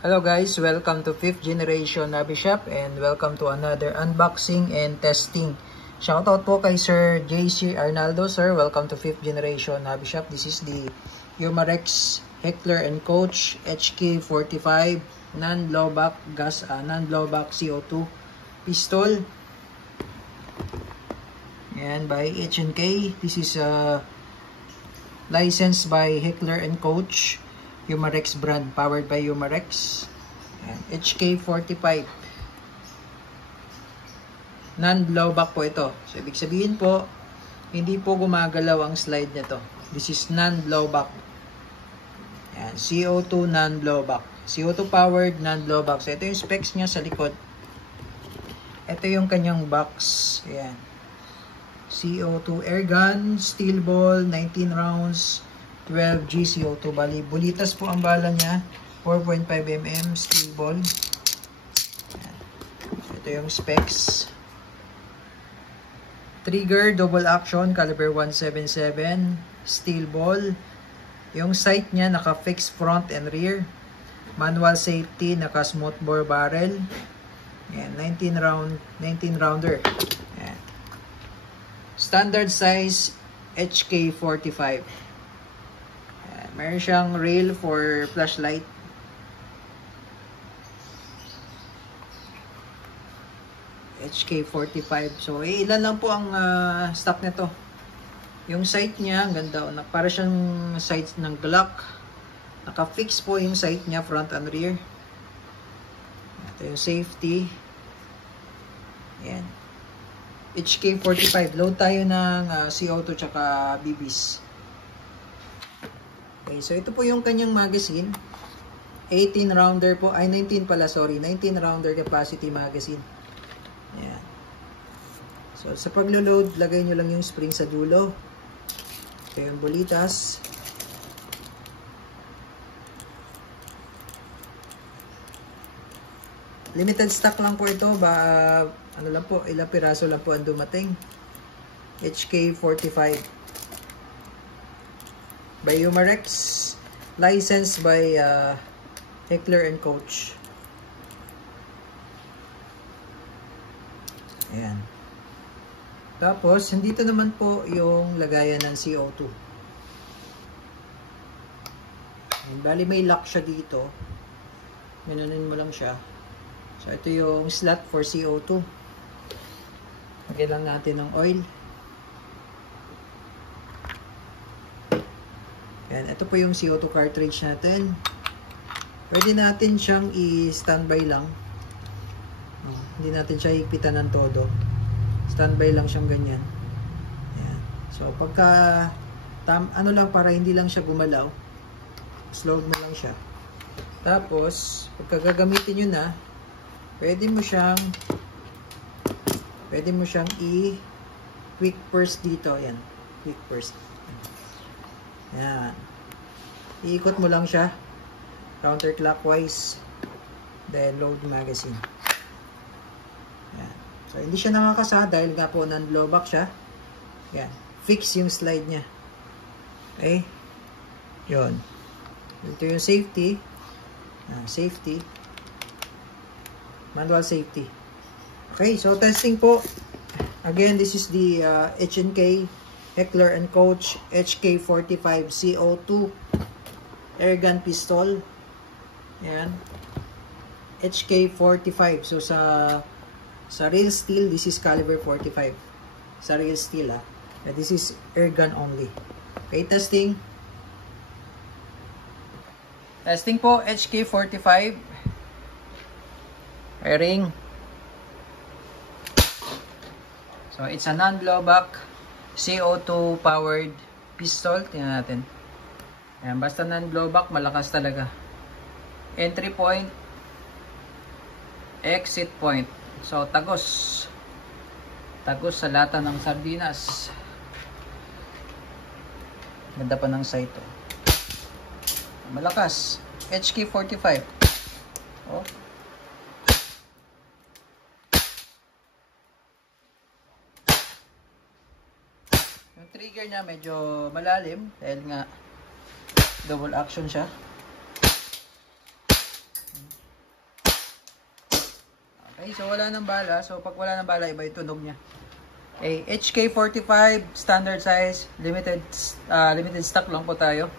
Hello guys, welcome to 5th generation Hobby Shop and welcome to another unboxing and testing. Shoutout po kay Sir JC Arnaldo. Sir, welcome to 5th generation Hobby Shop. This is the Umarex Heckler & Koch HK45 non-blowback gas, non-blowback CO2 pistol. And by H&K. This is licensed by Heckler & Koch. Umarex brand, powered by Umarex. HK45 non-blowback po ito. So ibig sabihin po, hindi po gumagalaw ang slide nito. This is non-blowback. CO2 non-blowback, CO2 powered non-blowback. So ito yung specs niya sa likod. Ito yung kanyang box. Ayan. CO2 air gun, steel ball, 19 rounds, 12 GCO2. Bali, bulitas po ang bala niya. 4.5 mm steel ball. So, ito yung specs. Trigger, double action, caliber 177. Steel ball. Yung sight niya, naka-fixed front and rear. Manual safety, naka-smooth bore barrel. Ayan, 19 rounder. Ayan. Standard size, HK45. Meron siyang rail for flashlight. HK45. So, ilan lang po ang stock nito. Yung sight niya, ang ganda. Para siyang sight ng Glock. Naka-fix po yung sight niya, front and rear. Ito yung safety. Ayan. HK45. Load tayo ng CO2 tsaka BBs. Okay, so ito po yung kanyang magazine. 18 rounder po. Ay, 19 pala, sorry. 19 rounder capacity magazine. Ayan. So, sa paglo-load, lagay nyo lang yung spring sa dulo. Ito yung bulitas. Limited stock lang po ito. Ano lang po, ilang piraso lang po ang dumating. HK45. By Umarex, licensed by Heckler & Koch. Ayan. Tapos, dito naman po yung lagayan ng CO2. Ayan, bali may lock siya dito. Minunin mo lang siya. So, ito yung slot for CO2. Lagyan lang natin ng oil. Ayan, ito po yung CO2 cartridge natin. Pwede natin siyang i-standby lang. Hindi natin siya higpitan ng todo. Standby lang siyang ganyan. Ayan. So, pagka ano lang, para hindi lang siya gumalaw, slow mo lang siya. Tapos, pagka gagamitin nyo na, pwede mo siyang i-quick burst dito. Ayan, quick burst. Ayan. Iikot mo lang siya counterclockwise, then load magazine. Ayan. So, hindi siya nakakasa dahil nga po non-blowback siya. Ayan. Fix yung slide niya. Okay? Yun. Ito yung safety. Safety. Manual safety. Okay, so testing po. Again, this is the H&K Heckler & Koch HK45 CO2 airgun pistol. Ayan. HK45. So sa real steel, this is caliber 45. Sa real steel, this is airgun only. Okay, testing. Testing po, HK45. Firing. So it's a non-blowback CO2 powered pistol. Tingnan natin. Ayan, basta non-blowback, malakas talaga. Entry point, exit point. So tagos. Tagos sa lata ng sardinas. Ganda pa ng sight to. Malakas. HK45. Oh. Yung trigger niya medyo malalim dahil nga double action siya. Okay, so wala nang bala. So pag wala nang bala, iba yung tunog niya. Okay, HK45, standard size, limited stock lang po tayo.